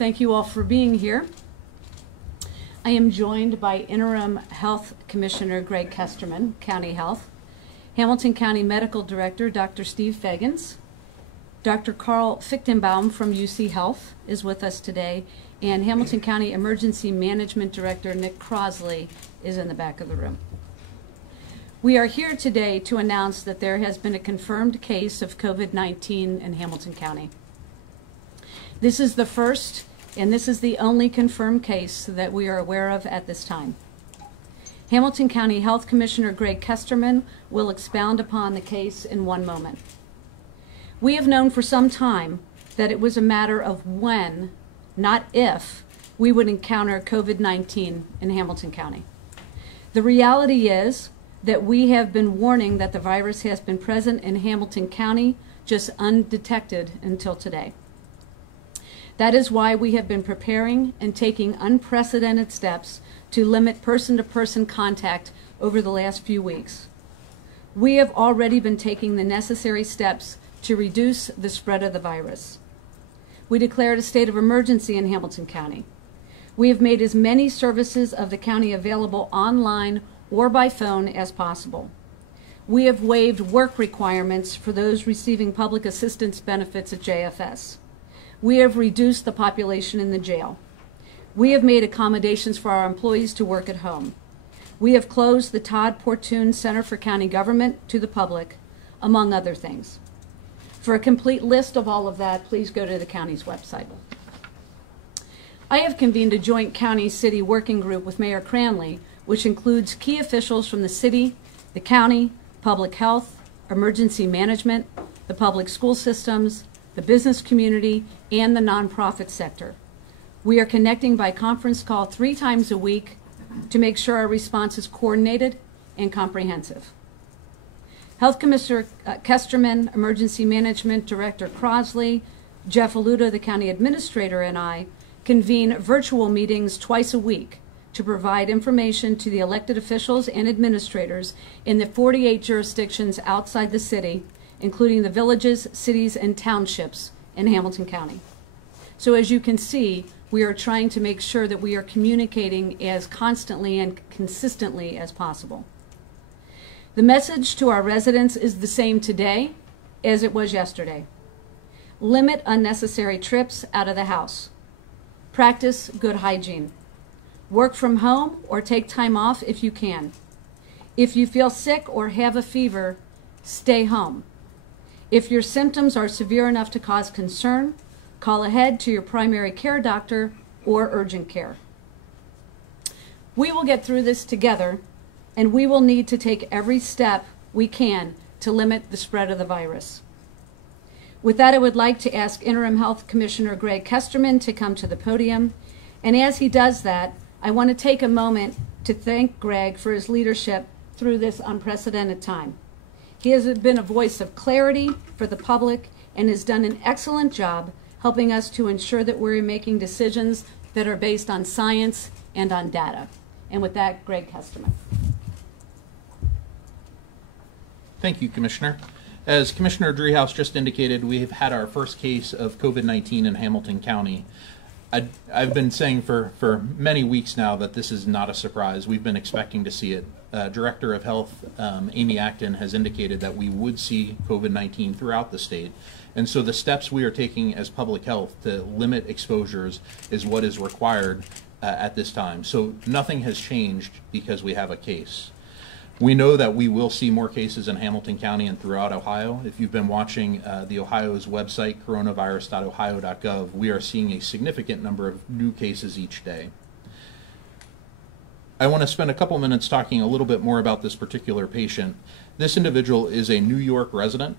Thank you all for being here. I am joined by Interim Health Commissioner Greg Kesterman, County Health, Hamilton County Medical Director Dr. Steve Fagans, Dr. Carl Fichtenbaum from UC Health is with us today, and Hamilton County Emergency Management Director Nick Crosley is in the back of the room. We are here today to announce that there has been a confirmed case of COVID-19 in Hamilton County. This is the first, and this is the only confirmed case that we are aware of at this time. Hamilton County Health Commissioner Greg Kesterman will expound upon the case in one moment. We have known for some time that it was a matter of when, not if, we would encounter COVID-19 in Hamilton County. The reality is that we have been warning that the virus has been present in Hamilton County, just undetected until today. That is why we have been preparing and taking unprecedented steps to limit person-to-person contact over the last few weeks. We have already been taking the necessary steps to reduce the spread of the virus. We declared a state of emergency in Hamilton County. We have made as many services of the county available online or by phone as possible. We have waived work requirements for those receiving public assistance benefits at JFS. We have reduced the population in the jail. We have made accommodations for our employees to work at home. We have closed the Todd Portune Center for County Government to the public, among other things. For a complete list of all of that, please go to the county's website. I have convened a joint county-city working group with Mayor Cranley, which includes key officials from the city, the county, public health, emergency management, the public school systems, the business community, and the nonprofit sector. We are connecting by conference call 3 times a week to make sure our response is coordinated and comprehensive. Health Commissioner Kesterman, Emergency Management Director Crosley, Jeff Aluda, the County Administrator, and I convene virtual meetings twice a week to provide information to the elected officials and administrators in the 48 jurisdictions outside the city, including the villages, cities, and townships in Hamilton County. So as you can see, we are trying to make sure that we are communicating as constantly and consistently as possible. The message to our residents is the same today as it was yesterday. Limit unnecessary trips out of the house. Practice good hygiene. Work from home or take time off if you can. If you feel sick or have a fever, stay home. If your symptoms are severe enough to cause concern, call ahead to your primary care doctor or urgent care. We will get through this together, and we will need to take every step we can to limit the spread of the virus. With that, I would like to ask Interim Health Commissioner Greg Kesterman to come to the podium. And as he does that, I want to take a moment to thank Greg for his leadership through this unprecedented time. He has been a voice of clarity for the public and has done an excellent job helping us to ensure that we're making decisions that are based on science and on data. And with that, Greg Kesterman. Thank you, Commissioner. As Commissioner Driehaus just indicated, we have had our first case of COVID-19 in Hamilton County. I've been saying for many weeks now that this is not a surprise. We've been expecting to see it. Director of Health, Amy Acton, has indicated that we would see COVID-19 throughout the state. And so the steps we are taking as public health to limit exposures is what is required at this time. So nothing has changed because we have a case. We know that we will see more cases in Hamilton County and throughout Ohio. If you've been watching the Ohio's website, coronavirus.ohio.gov, we are seeing a significant number of new cases each day. I want to spend a couple minutes talking a little bit more about this particular patient. This individual is a New York resident,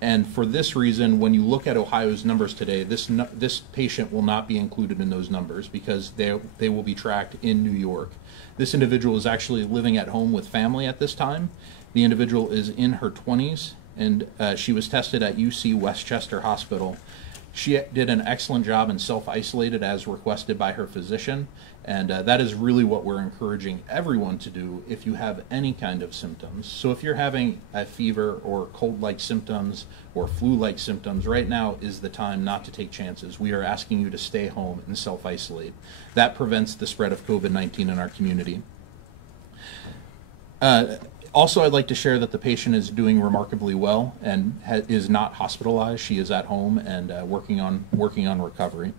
and for this reason, when you look at Ohio's numbers today, this patient will not be included in those numbers because they will be tracked in New York. This individual is actually living at home with family at this time. The individual is in her 20s, and she was tested at UC Westchester Hospital. She did an excellent job and self-isolated as requested by her physician, and that is really what we're encouraging everyone to do if you have any kind of symptoms. So if you're having a fever or cold-like symptoms or flu-like symptoms, right now is the time not to take chances. We are asking you to stay home and self-isolate. That prevents the spread of COVID-19 in our community. Also, I'd like to share that the patient is doing remarkably well and is not hospitalized. She is at home and working on recovery.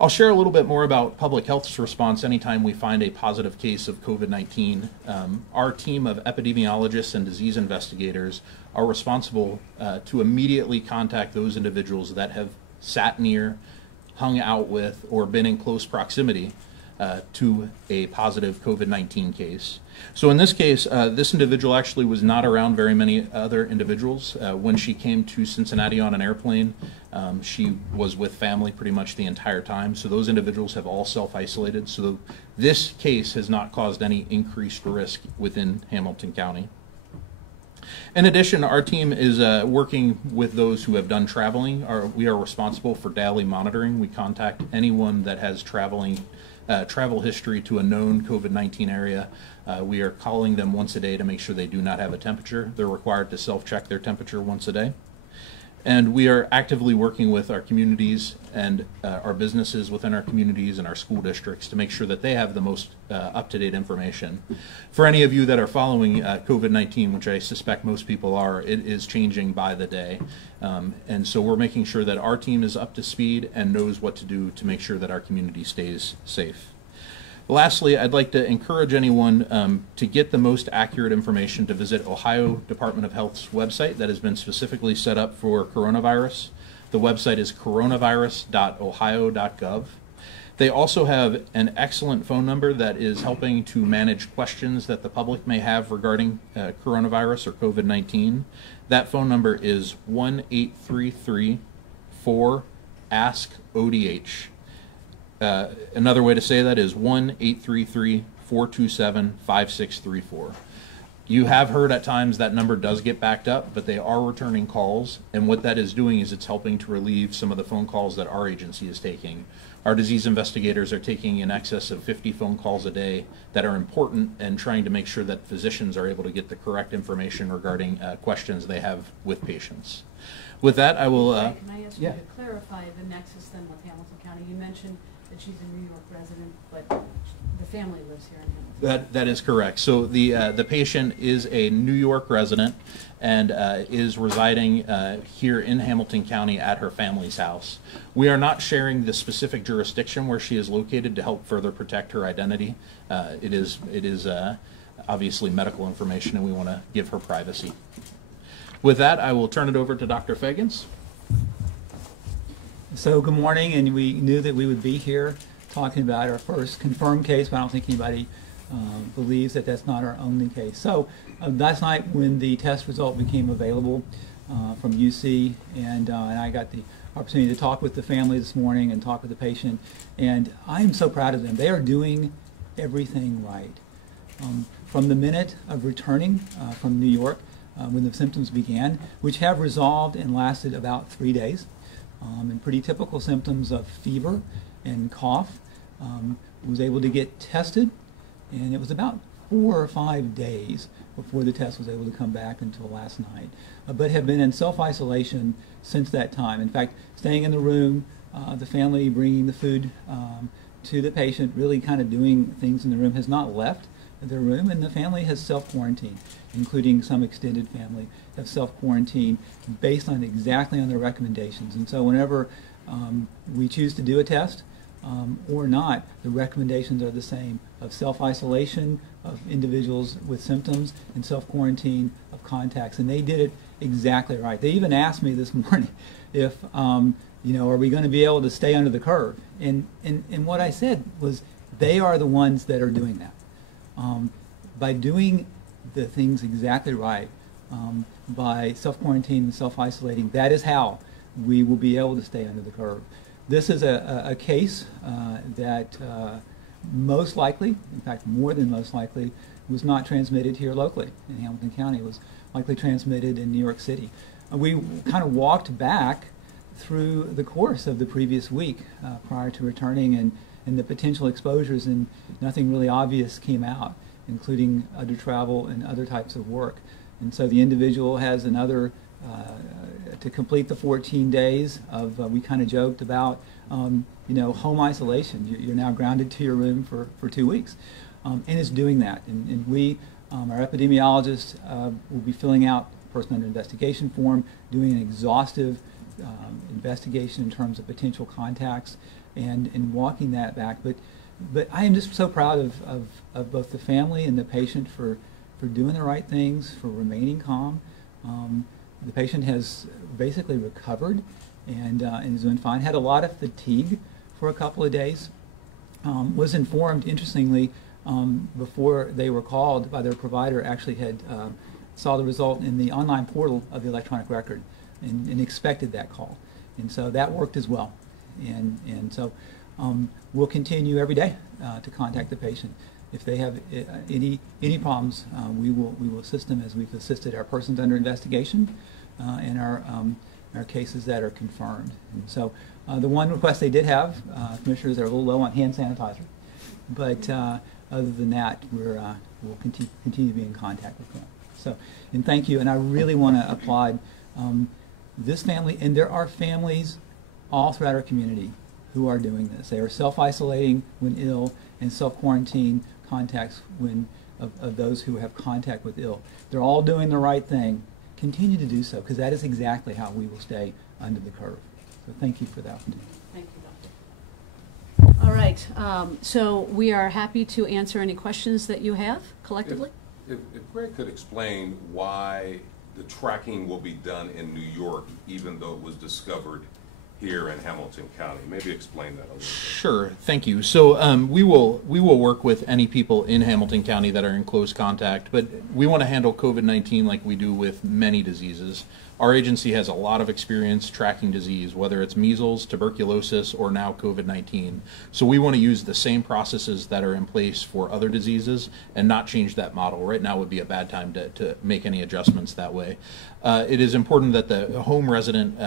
I'll share a little bit more about public health's response anytime we find a positive case of COVID-19. Our team of epidemiologists and disease investigators are responsible to immediately contact those individuals that have sat near, hung out with, or been in close proximity to a positive COVID-19 case. So in this case, this individual actually was not around very many other individuals. When she came to Cincinnati on an airplane, she was with family pretty much the entire time. So those individuals have all self-isolated. So this case has not caused any increased risk within Hamilton County. In addition, our team is working with those who have done traveling. We are responsible for daily monitoring. We contact anyone that has travel history to a known COVID-19 area. We are calling them once a day to make sure they do not have a temperature. They're required to self-check their temperature once a day. And we are actively working with our communities and our businesses within our communities and our school districts to make sure that they have the most up-to-date information. For any of you that are following COVID-19, which I suspect most people are, it is changing by the day. And so we're making sure that our team is up to speed and knows what to do to make sure that our community stays safe. Lastly, I'd like to encourage anyone to get the most accurate information to visit Ohio Department of Health's website that has been specifically set up for coronavirus. The website is coronavirus.ohio.gov. They also have an excellent phone number that is helping to manage questions that the public may have regarding coronavirus or COVID-19. That phone number is 1-833-4-ASK-ODH. Another way to say that is 1-833-427-5634. You have heard at times that number does get backed up, but they are returning calls, and what that is doing is it's helping to relieve some of the phone calls that our agency is taking. Our disease investigators are taking in excess of 50 phone calls a day that are important and trying to make sure that physicians are able to get the correct information regarding questions they have with patients. With that, I will... Can I ask you to clarify the nexus then with Hamilton County? You mentioned that she's a New York resident, but the family lives here in Hamilton. That is correct. So the patient is a New York resident and is residing here in Hamilton County at her family's house. We are not sharing the specific jurisdiction where she is located to help further protect her identity. It is obviously medical information, and we want to give her privacy. With that, I will turn it over to Dr. Fagans. So good morning, and we knew that we would be here talking about our first confirmed case, but I don't think anybody believes that that's not our only case. So last night when the test result became available from UC, and I got the opportunity to talk with the family this morning and talk with the patient, and I am so proud of them. They are doing everything right. From the minute of returning from New York, when the symptoms began, which have resolved and lasted about 3 days, and pretty typical symptoms of fever and cough, was able to get tested, and it was about 4 or 5 days before the test was able to come back until last night, but have been in self-isolation since that time. In fact, staying in the room, the family bringing the food to the patient, really kind of doing things in the room, has not left their room, and the family has self-quarantined, including some extended family have self-quarantined based on exactly on their recommendations. And so whenever we choose to do a test or not, the recommendations are the same of self-isolation of individuals with symptoms and self-quarantine of contacts, and they did it exactly right. They even asked me this morning if are we going to be able to stay under the curve, and what I said was they are the ones that are doing that. By doing the things exactly right, by self-quarantining and self-isolating, that is how we will be able to stay under the curve. This is a case that most likely, in fact more than most likely, was not transmitted here locally in Hamilton County. It was likely transmitted in New York City. We kind of walked back through the course of the previous week prior to returning, and the potential exposures, and nothing really obvious came out, including other travel and other types of work. And so the individual has another, to complete the 14 days of, we kind of joked about, you know, home isolation. You're now grounded to your room for 2 weeks. And it's doing that. And we, our epidemiologist, will be filling out a person under investigation form, doing an exhaustive investigation in terms of potential contacts, and walking that back. But I am just so proud of both the family and the patient for doing the right things, for remaining calm. The patient has basically recovered and is doing fine. Had a lot of fatigue for a couple of days. Was informed, interestingly, before they were called by their provider, actually had saw the result in the online portal of the electronic record and expected that call. And so that worked as well. And so we'll continue every day to contact the patient. If they have any problems, we will assist them as we've assisted our persons under investigation and our cases that are confirmed. And so the one request they did have, commissioners, are a little low on hand sanitizer, but other than that, we'll continue to be in contact with them. So, and thank you. And I really want to applaud this family, and there are families all throughout our community who are doing this. They are self-isolating when ill and self-quarantine contacts when of those who have contact with ill. They're all doing the right thing. Continue to do so, because that is exactly how we will stay under the curve. So thank you for that. Thank you, Doctor. All right, so we are happy to answer any questions that you have collectively. If Greg could explain why the tracking will be done in New York, even though it was discovered here in Hamilton County. Maybe explain that a little bit. Sure, thank you. So we will work with any people in Hamilton County that are in close contact, but we want to handle COVID-19 like we do with many diseases. Our agency has a lot of experience tracking disease, whether it's measles, tuberculosis, or now COVID-19. So we want to use the same processes that are in place for other diseases and not change that model. Right now would be a bad time to make any adjustments that way. It is important that the home resident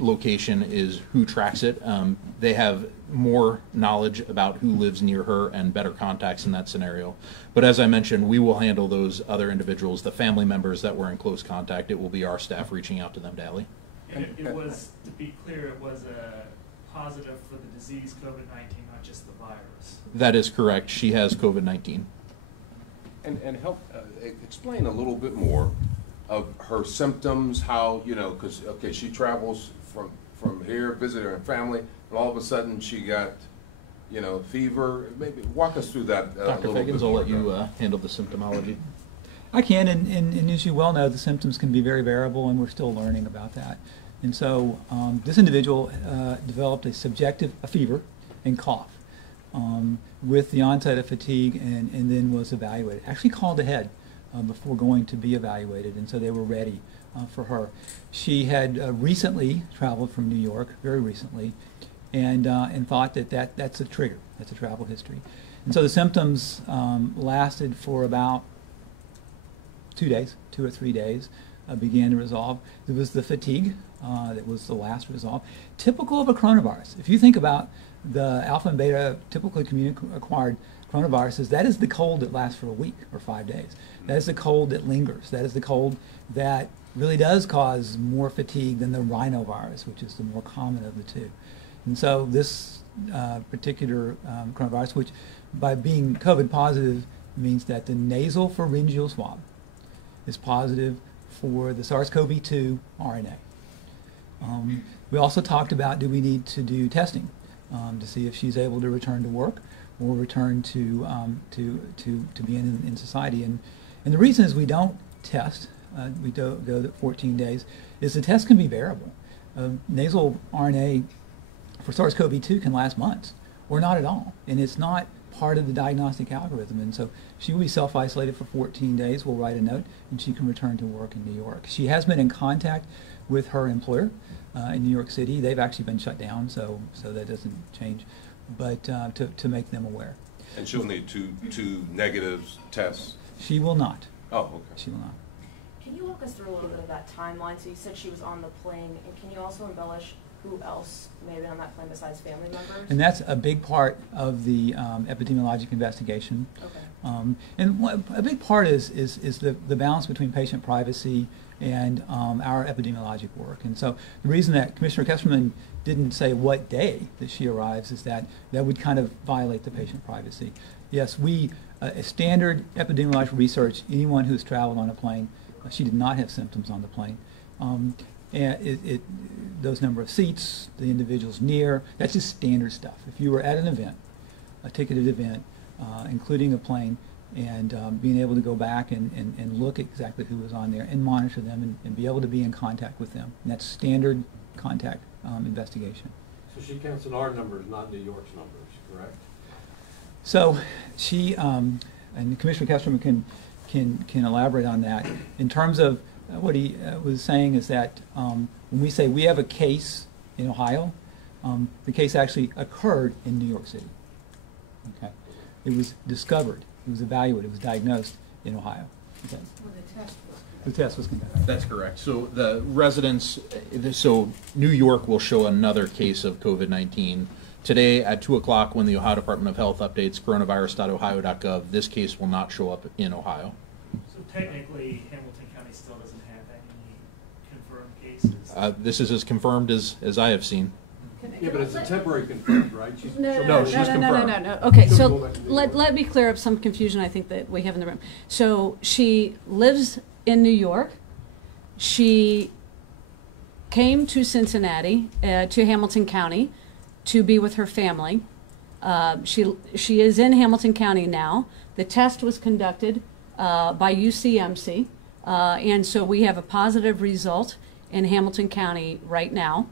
location is who tracks it. They have more knowledge about who lives near her and better contacts in that scenario. But as I mentioned, we will handle those other individuals, the family members that were in close contact. It will be our staff reaching out to them daily. And it was, to be clear, it was a positive for the disease COVID-19, not just the virus. That is correct. She has COVID-19. And help explain a little bit more of her symptoms, how, you know, because, okay, she travels from here, visit her family, and all of a sudden she got, you know, fever. Maybe walk us through that a Dr. little bit. Figgins, I'll let you handle the symptomology. I can, and as you well know, the symptoms can be very variable, and we're still learning about that. And so this individual developed a fever and cough with the onset of fatigue, and then was evaluated. Actually called ahead before going to be evaluated, and so they were ready for her. She had recently traveled from New York, very recently, and thought that's a trigger, that's a travel history. And so the symptoms lasted for about 2 days, 2 or 3 days, began to resolve. There was the fatigue that was the last resolve. Typical of a coronavirus. If you think about the alpha and beta typically community-acquired coronaviruses, that is the cold that lasts for a week or 5 days. That is the cold that lingers. That is the cold that really does cause more fatigue than the rhinovirus, which is the more common of the two. And so this particular coronavirus, which by being COVID positive means that the nasal pharyngeal swab is positive for the SARS-CoV-2 RNA. We also talked about, do we need to do testing to see if she's able to return to work or return to be in society. And the reason is we don't test, we don't go 14 days, is the test can be variable. Nasal RNA for SARS-CoV-2 can last months or not at all, and it's not part of the diagnostic algorithm. And so she will be self-isolated for 14 days. We'll write a note, and she can return to work in New York. She has been in contact with her employer in New York City. They've actually been shut down, so that doesn't change, but to make them aware. And she'll need two negative tests? She will not. Oh, okay. She will not. Can you walk us through a little bit of that timeline? So you said she was on the plane, and can you also embellish who else may have been on that plane besides family members? And that's a big part of the epidemiologic investigation. Okay. And a big part is the balance between patient privacy and our epidemiologic work. And so the reason that Commissioner Kesterman didn't say what day that she arrives is that would kind of violate the patient privacy. Yes, standard epidemiological research, anyone who's traveled on a plane, she did not have symptoms on the plane. And those number of seats, the individuals near, that's just standard stuff. If you were at an event, a ticketed event, including a plane, and being able to go back and look at exactly who was on there and monitor them and be able to be in contact with them. And that's standard contact investigation. So she counts in our numbers, not New York's numbers, correct? So she, and Commissioner Kesterman can elaborate on that. In terms of what he was saying is that when we say we have a case in Ohio, the case actually occurred in New York City. Okay, it was discovered, it was evaluated, it was diagnosed in Ohio. Okay. Well, the test was conducted. That's correct. So the residents, so New York will show another case of COVID-19. Today at 2 o'clock when the Ohio Department of Health updates coronavirus.ohio.gov, this case will not show up in Ohio. So technically, Hamilton County still doesn't have any confirmed cases? This is as confirmed as I have seen. Yeah, but it's a temporary confirmed, right? No, she's confirmed. No. Okay, She'll so go back to New York. let me clear up some confusion I think that we have in the room. So she lives in New York. She came to Cincinnati, to Hamilton County, to be with her family. She is in Hamilton County now. The test was conducted by UCMC, and so we have a positive result in Hamilton County right now.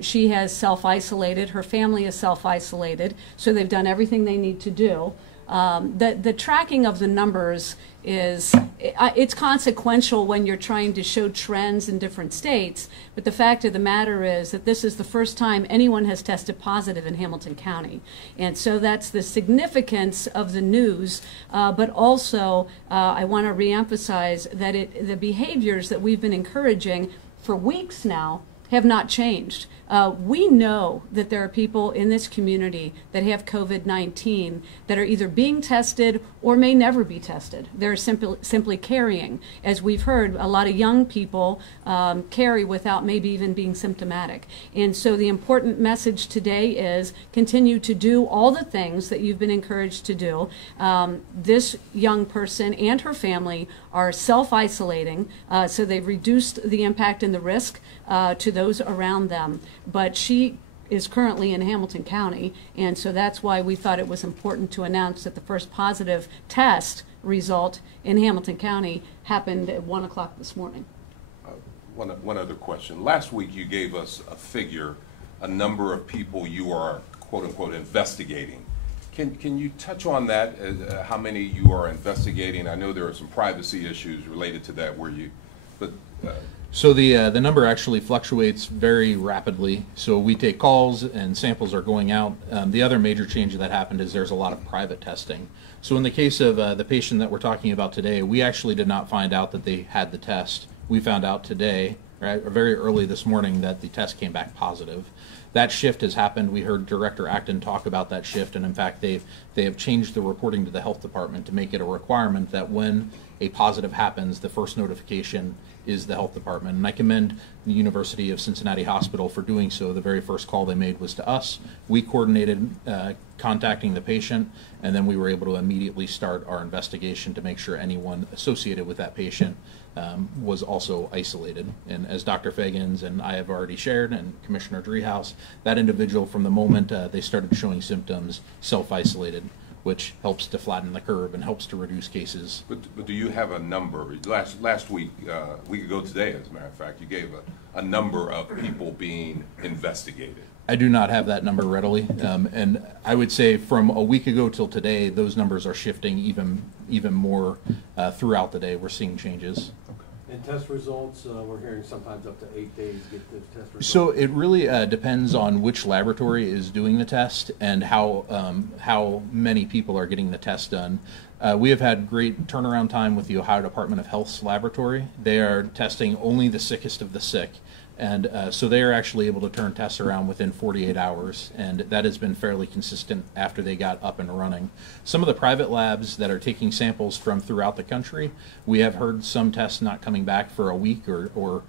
She has self-isolated, her family is self-isolated, so they've done everything they need to do. The tracking of the numbers it's consequential when you're trying to show trends in different states, but the fact of the matter is that this is the first time anyone has tested positive in Hamilton County. And so that's the significance of the news, but also I want to reemphasize that the behaviors that we've been encouraging for weeks now have not changed. We know that there are people in this community that have COVID-19 that are either being tested or may never be tested. They're simply carrying. As we've heard, a lot of young people carry without maybe even being symptomatic. And so the important message today is continue to do all the things that you've been encouraged to do. This young person and her family are self-isolating, so they've reduced the impact and the risk to those around them. But she is currently in Hamilton County, and so that's why we thought it was important to announce that the first positive test result in Hamilton County happened at 1 o'clock this morning. One other question. Last week you gave us a figure, a number of people you are quote unquote investigating. Can you touch on that? How many you are investigating? I know there are some privacy issues related to that So the number actually fluctuates very rapidly. So we take calls and samples are going out. The other major change that happened is there's a lot of private testing. So in the case of the patient that we're talking about today, we actually did not find out that they had the test. We found out today, right, or very early this morning, that the test came back positive. That shift has happened. We heard Director Acton talk about that shift, and in fact they have changed the reporting to the health department to make it a requirement that when a positive happens, the first notification is the health department. And I commend the University of Cincinnati Hospital for doing so. The very first call they made was to us. We coordinated contacting the patient, and then we were able to immediately start our investigation to make sure anyone associated with that patient was also isolated. And as Dr. Fagans and I have already shared, and Commissioner Driehaus, that individual from the moment they started showing symptoms self-isolated, which helps to flatten the curve and helps to reduce cases. But do you have a number? Last week, a week ago today, as a matter of fact, you gave a number of people being investigated. I do not have that number readily, and I would say from a week ago till today, those numbers are shifting even more throughout the day. We're seeing changes. And test results, we're hearing sometimes up to 8 days to get the test results. So it really depends on which laboratory is doing the test and how many people are getting the test done. We have had great turnaround time with the Ohio Department of Health's laboratory. They are testing only the sickest of the sick, And so they are actually able to turn tests around within 48 hours, and that has been fairly consistent after they got up and running. Some of the private labs that are taking samples from throughout the country, we have heard some tests not coming back for a week or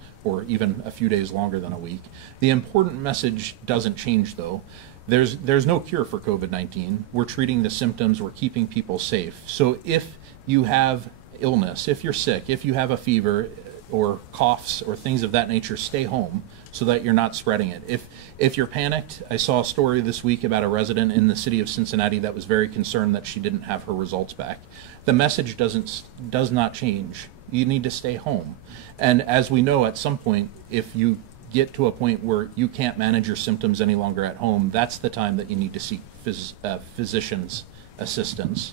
even a few days longer than a week. The important message doesn't change, though. There's no cure for COVID-19. We're treating the symptoms. We're keeping people safe. So if you have illness, if you're sick, if you have a fever or coughs or things of that nature, stay home so that you're not spreading it. If you're panicked, I saw a story this week about a resident in the city of Cincinnati that was very concerned that she didn't have her results back. The message does not change. You need to stay home. And as we know, at some point, if you get to a point where you can't manage your symptoms any longer at home, that's the time that you need to seek physician's assistance.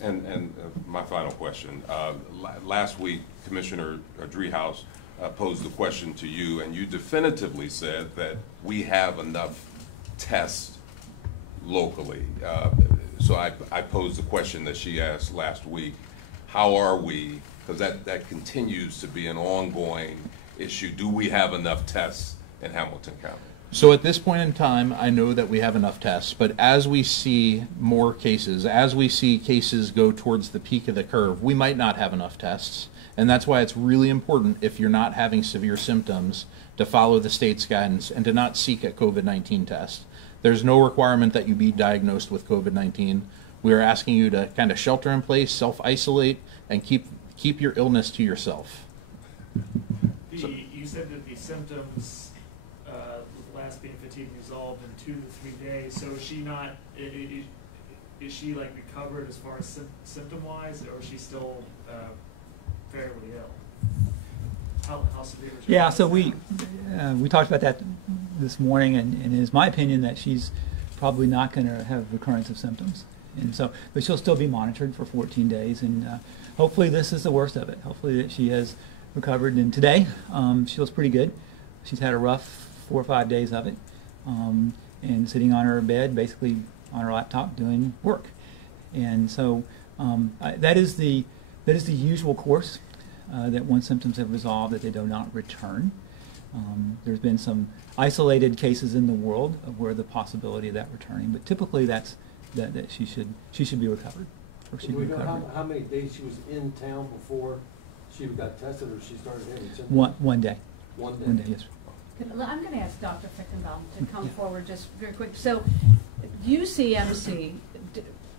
And my final question. Last week, Commissioner Driehaus posed the question to you, and you definitively said that we have enough tests locally. So I posed the question that she asked last week. How are we? Because that continues to be an ongoing issue. Do we have enough tests in Hamilton County? So at this point in time, I know that we have enough tests, but as we see more cases, as we see cases go towards the peak of the curve, we might not have enough tests. And that's why it's really important, if you're not having severe symptoms, to follow the state's guidance and to not seek a COVID-19 test. There's no requirement that you be diagnosed with COVID-19. We are asking you to kind of shelter in place, self-isolate, and keep your illness to yourself. You said that the symptoms last being fatigue resolved in 2 to 3 days. So is she not? Is she like recovered as far as symptom-wise, or is she still fairly ill? How severe is her? Yeah. So we talked about that this morning, and it is my opinion that she's probably not going to have recurrence of symptoms, and so but she'll still be monitored for 14 days, and hopefully this is the worst of it. Hopefully that she has recovered, and today she feels pretty good. She's had a rough 4 or 5 days of it, and sitting on her bed, basically on her laptop, doing work. And so that is the usual course. That once symptoms have resolved, that they do not return. There's been some isolated cases in the world of where the possibility of that returning, but typically that she should be recovered. Or she'd Do we be know recovered. how many days she was in town before she got tested, or she started having symptoms? One day. One day. 1 day, yes. I'm going to ask Dr. Fickenbaum to come forward just very quick. So UCMC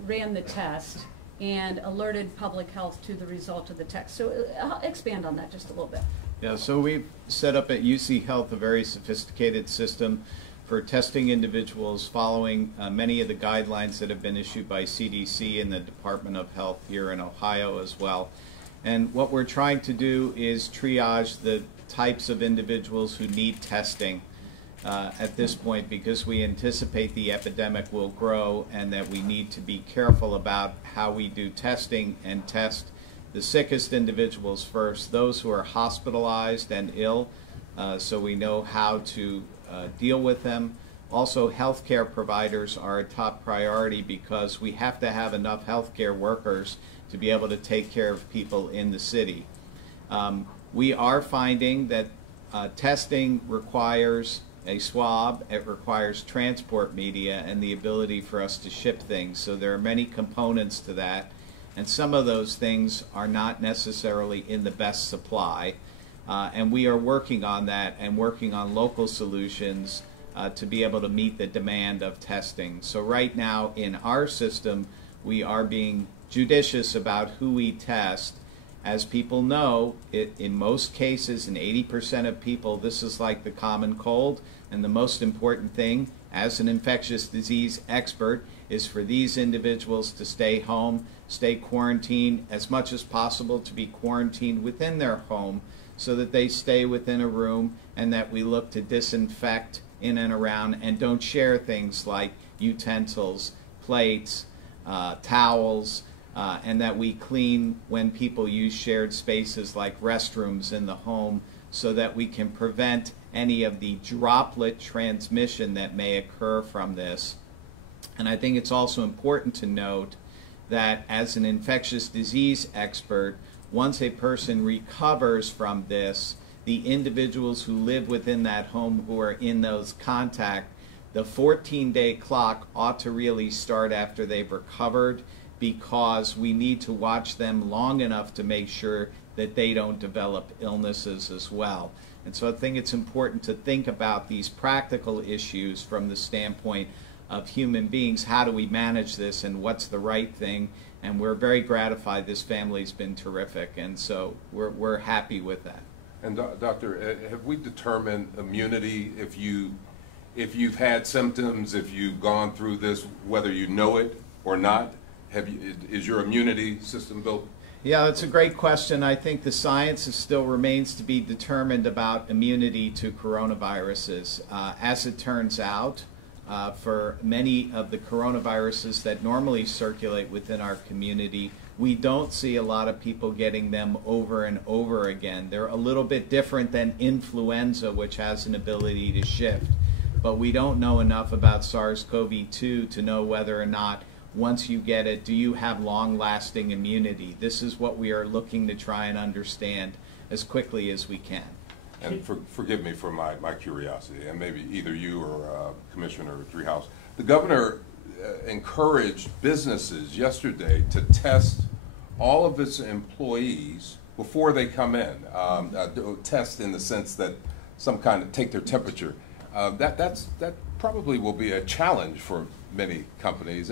ran the test and alerted public health to the result of the test. So expand on that just a little bit. Yeah, so we've set up at UC Health a very sophisticated system for testing individuals following many of the guidelines that have been issued by CDC and the Department of Health here in Ohio as well. And what we're trying to do is triage the types of individuals who need testing at this point, because we anticipate the epidemic will grow and that we need to be careful about how we do testing and test the sickest individuals first, those who are hospitalized and ill, so we know how to deal with them. Also, healthcare providers are a top priority because we have to have enough healthcare workers to be able to take care of people in the city. We are finding that testing requires a swab, it requires transport media, and the ability for us to ship things. So there are many components to that, and some of those things are not necessarily in the best supply. And we are working on that and working on local solutions to be able to meet the demand of testing. So right now in our system, we are being judicious about who we test. As people know, in most cases, in 80% of people, this is like the common cold. And the most important thing, as an infectious disease expert, is for these individuals to stay home, stay quarantined as much as possible, to be quarantined within their home so that they stay within a room, and that we look to disinfect in and around and don't share things like utensils, plates, towels, and that we clean when people use shared spaces like restrooms in the home, so that we can prevent any of the droplet transmission that may occur from this. And I think it's also important to note that as an infectious disease expert, once a person recovers from this, the individuals who live within that home who are in those contact, the 14-day clock ought to really start after they've recovered, because we need to watch them long enough to make sure that they don't develop illnesses as well. And so I think it's important to think about these practical issues from the standpoint of human beings. How do we manage this, and what's the right thing? And we're very gratified. This family's been terrific, and so we're happy with that. And doctor, have we determined immunity if you've had symptoms, if you've gone through this, whether you know it or not? Is your immunity system built? Yeah, that's a great question. I think the science still remains to be determined about immunity to coronaviruses. As it turns out, for many of the coronaviruses that normally circulate within our community, we don't see a lot of people getting them over and over again. They're a little bit different than influenza, which has an ability to shift. But we don't know enough about SARS-CoV-2 to know whether or not, once you get it, do you have long-lasting immunity? This is what we are looking to try and understand as quickly as we can. And forgive me for my curiosity, and maybe either you or Commissioner Driehaus. The governor encouraged businesses yesterday to test all of its employees before they come in. Test in the sense that some kind of take their temperature. That probably will be a challenge for many companies.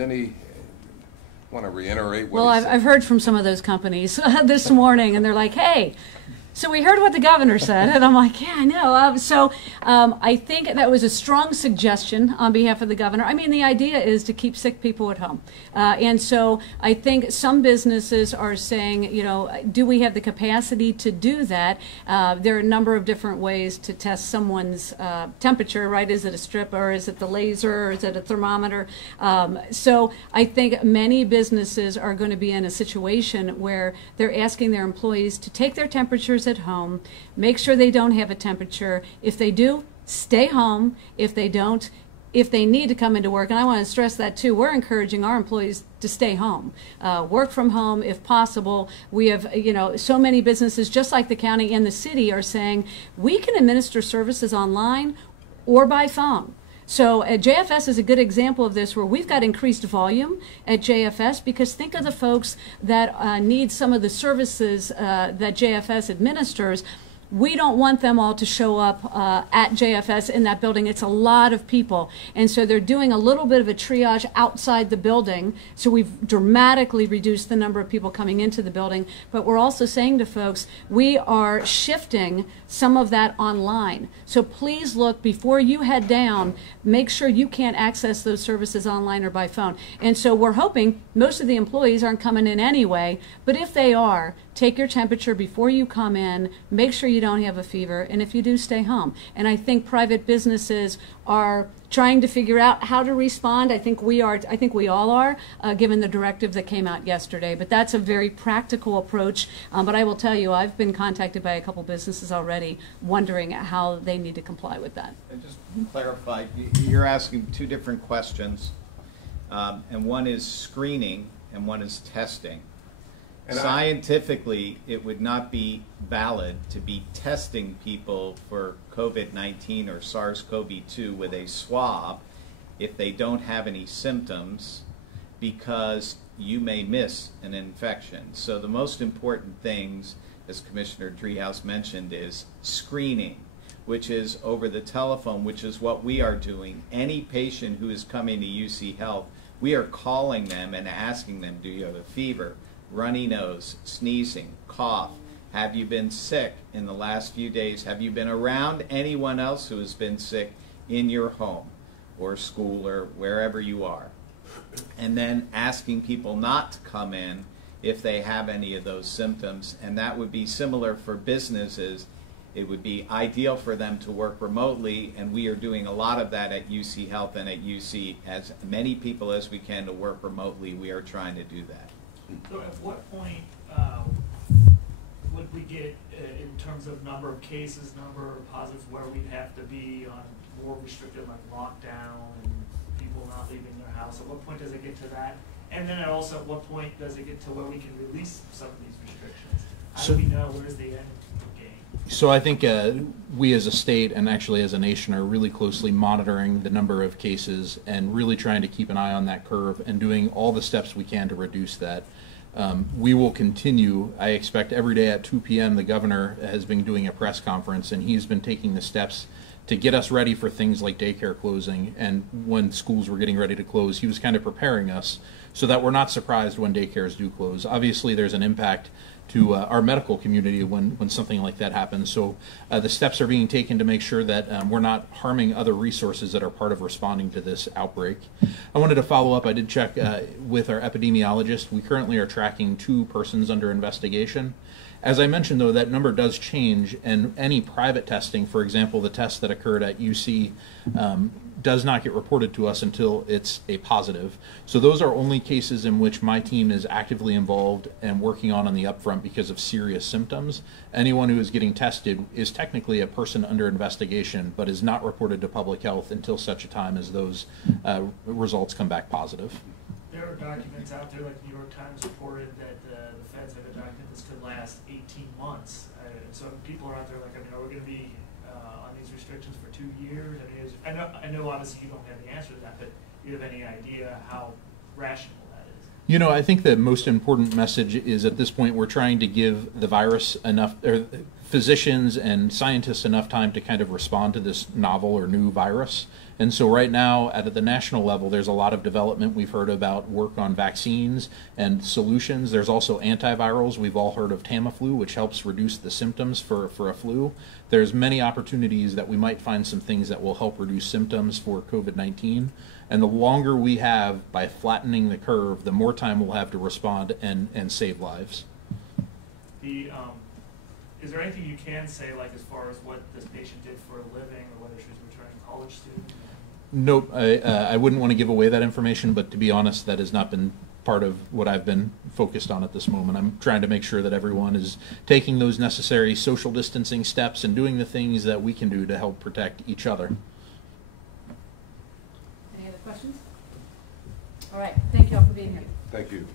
Want to reiterate what Well, I've heard from some of those companies this morning, and they're like, hey, so we heard what the governor said, and I'm like, yeah, I know. I think that was a strong suggestion on behalf of the governor. I mean, the idea is to keep sick people at home. And so I think some businesses are saying, you know, do we have the capacity to do that? There are a number of different ways to test someone's temperature, right? Is it a strip, or is it the laser, or is it a thermometer? So I think many businesses are going to be in a situation where they're asking their employees to take their temperatures at home, make sure they don't have a temperature. If they do, stay home. If they don't, if they need to come into work, and I want to stress that too, we're encouraging our employees to stay home, work from home if possible. We have, you know, so many businesses, just like the county and the city, are saying we can administer services online or by phone. So JFS is a good example of this, where we've got increased volume at JFS, because think of the folks that need some of the services that JFS administers. We don't want them all to show up at JFS in that building. It's a lot of people. And so they're doing a little bit of a triage outside the building. So we've dramatically reduced the number of people coming into the building. But we're also saying to folks, we are shifting some of that online. So please look, before you head down, make sure you can't access those services online or by phone. And so we're hoping most of the employees aren't coming in anyway. But if they are, take your temperature before you come in, make sure you don't have a fever, and if you do, stay home. And I think private businesses are trying to figure out how to respond. I think we are. I think we all are, given the directive that came out yesterday. But that's a very practical approach. But I will tell you, I've been contacted by a couple businesses already wondering how they need to comply with that. And just to clarify, you're asking two different questions, and one is screening and one is testing. And scientifically, it would not be valid to be testing people for COVID-19 or SARS-CoV-2 with a swab if they don't have any symptoms, because you may miss an infection. So the most important things, as Commissioner Driehaus mentioned, is screening, which is over the telephone, which is what we are doing. Any patient who is coming to UC Health, we are calling them and asking them, do you have a fever, runny nose, sneezing, cough? Have you been sick in the last few days? Have you been around anyone else who has been sick in your home or school or wherever you are? And then asking people not to come in if they have any of those symptoms. And that would be similar for businesses. It would be ideal for them to work remotely, and we are doing a lot of that at UC Health and at UC. As many people as we can to work remotely, we are trying to do that. So at what point would we get, in terms of number of cases, number of positives, where we'd have to be on more restricted, like lockdown and people not leaving their house? At what point does it get to that? And then also, at what point does it get to where we can release some of these restrictions? How do we know where's the end game? So I think we as a state and actually as a nation are really closely monitoring the number of cases and really trying to keep an eye on that curve and doing all the steps we can to reduce that. We will continue, I expect every day at 2 p.m. the governor has been doing a press conference and he's been taking the steps to get us ready for things like daycare closing, and when schools were getting ready to close, he was kind of preparing us so that we're not surprised when daycares do close. Obviously there's an impact to our medical community when something like that happens. So the steps are being taken to make sure that we're not harming other resources that are part of responding to this outbreak. I wanted to follow up. I did check with our epidemiologist. We currently are tracking 2 persons under investigation. As I mentioned, though, that number does change, and any private testing, for example, the test that occurred at UC, does not get reported to us until it's a positive. So those are only cases in which my team is actively involved and working on the upfront because of serious symptoms. Anyone who is getting tested is technically a person under investigation, but is not reported to public health until such a time as those results come back positive. There are documents out there, like the New York Times reported that the feds have a document this could last 18 months. So people are out there like, I mean, are we going to be on these restrictions for 2 years? I mean, I know obviously you don't have the answer to that, but do you have any idea how rational that is? You know, I think the most important message is at this point we're trying to give the virus enough, or physicians and scientists enough time to kind of respond to this novel or new virus. And so right now at the national level there's a lot of development. We've heard about work on vaccines and solutions. There's also antivirals. We've all heard of Tamiflu, which helps reduce the symptoms for a flu. There's many opportunities that we might find some things that will help reduce symptoms for COVID-19. And the longer we have by flattening the curve, the more time we'll have to respond and save lives. Is there anything you can say, like as far as what this patient did for a living, or whether she was a returning college student? Nope, I wouldn't want to give away that information, but to be honest, that has not been part of what I've been focused on at this moment. I'm trying to make sure that everyone is taking those necessary social distancing steps and doing the things that we can do to help protect each other. Any other questions? All right, thank you all for being here. Thank you.